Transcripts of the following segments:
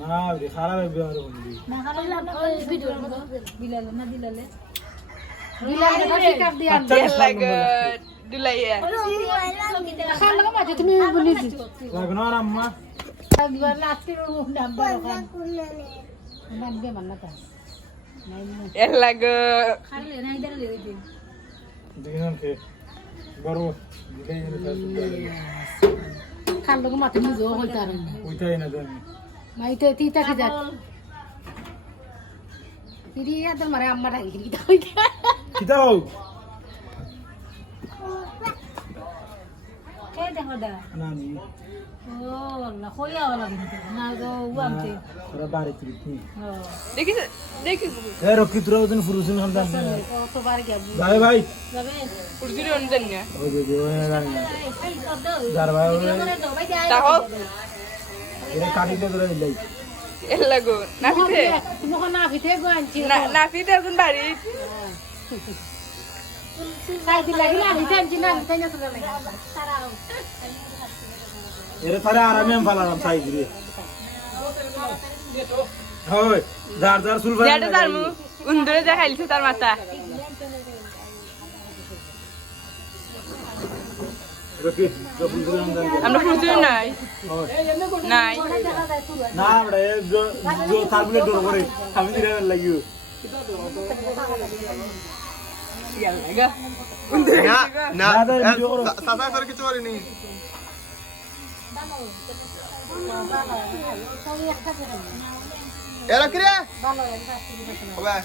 না রে খারাপ ব্যবহার করবি না খারাপ না ওই ভিডিওর মতো বিলালে না দিলালে বিলালে কাটি কাট দিয়া লাগে দুলাইয়া খালা মাঝে তুমি বলি লাগনো আর আম্মা একবার লাস্টের নাম্বার ওখান নাম দিয়ে মান্নাতা এর লাগে খালে না ইদার লই দিন দিন কে বড় দিলাই খাল লোক মাথা মুজো হইতার ওইটাই না জানি মাইতে তিতা কি যাক তিরি আদর মারে আম্মা ডাকি কি দাও কিতা হও কে দেখো দা না নি ও না কইয়া ওলা কিন্তু না গো ওয়ান্তে ওরা বাড়ি তুই ও দেখি দেখি এ রকি তোরা ওদিন ফুরুসুন খান কত বার গিয়া ভাই ভাই যাবে পুরজুরি অনুযায়ী না ওই যে ওই জানি না এই কর দাও যার ভাই তাহো এরা কাটিতে ধরে দিলাই এর লাগে নাফিতে তুমি কোন না ভিতে গো আনছি নাফিতে এখন বাড়ি সাই দি লাগিলা ভিতে আনছি না ভিতে না চলে না তারাও এরা তারে আরামে আমি ফালালাম সাইজ রে হয় যার যার চুল যেটা তার মু উন্দরে যা খাইছে তার মাথা রকি তো বুঝলাম না আমরা পুরজুরি নাই নাই না বড় जो তারপরে ডর করে আমি দিরা লাগিও না না না সাদা করে কিছু করিনি এরা কি রে হবে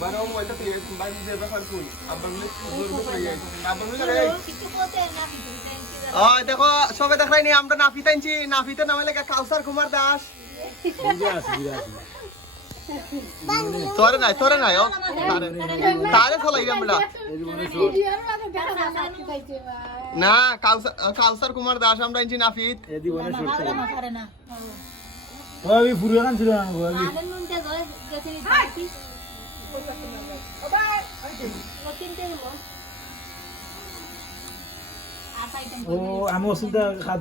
বারো মোবাইলটা দিয়ে বাইরে দিয়ে ব্যাপার কোন আব্বাগুলো জোর করে গেছে আব্বাগুলো রে দেখো সবে দেখাইনি আমরা নাফিত আনছি নাফিতে নামে লেখা কাউসার কুমার দাস তোরে নাই ও তারে চলাই আমরা না কাউসার কুমার দাস আমরা আনছি নাফিত এ দিবনে শর্ট না পারে না ওই ফুরিয়ে কান ছিল না ওই আলেন নুনতে যায় গেছে নি পার্টি ও বাই ও তিনটে হলো আর সাইটেম ও আমি ওষুধ খাদ